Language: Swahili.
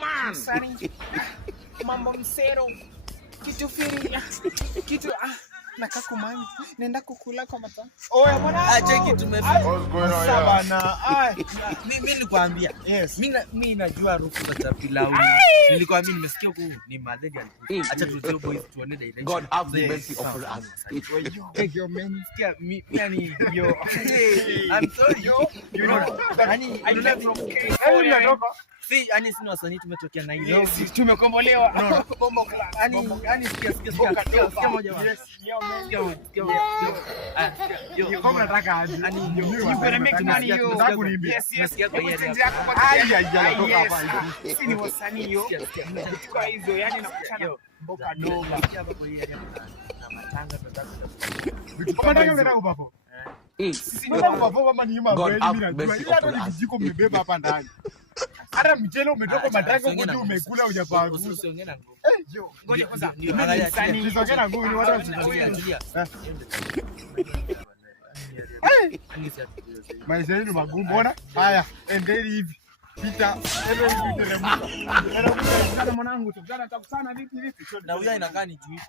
Man. Mambo msero. Kitu firi. Kitu nakaa kumani. Nenda kukula kwa mata. Oya mwana. Acha kitu tumefika. Bana. Mimi nilikwambia. Yes. Mimi najua harufu za pilau. Nilikwambia nimesikia huko ni madeni. Acha tuzio boys tuone direct. God have the mercy upon us. Yo man. Yani yo. I'm sorry yo. You know. I love from Kenya. Si yani sisi wasanii tumetokea na hiyo. Yes, tumekombolewa. Bombo class. Yani sikia moja bwana. Yes, yo man. Yo. Kama nataka aje. You better make money yo. Yes. Nasikia kwa yeye. Sisi ni wasanii yo. Kwa hizo yani nakutana mboka dogo. Hapa kwa yeye na matanga tunataka. Matanga unataka upapo? Sisi ndio upapo mama ni ima kweli mimi najua. Ila hata ni vijiko mmebeba hapa ndani. Hata mchele umetoka matanga huko umekula hujapanga. Usiongee na nguvu. Yo, ngoja kwanza. Usiongee na nguvu ni watu wanatulia. Maisha yenu magumu. Ona? Haya, endeni hivi. Pita. Ndio mwanangu, tutakutana vipi? Na huyo inakaa ni juu.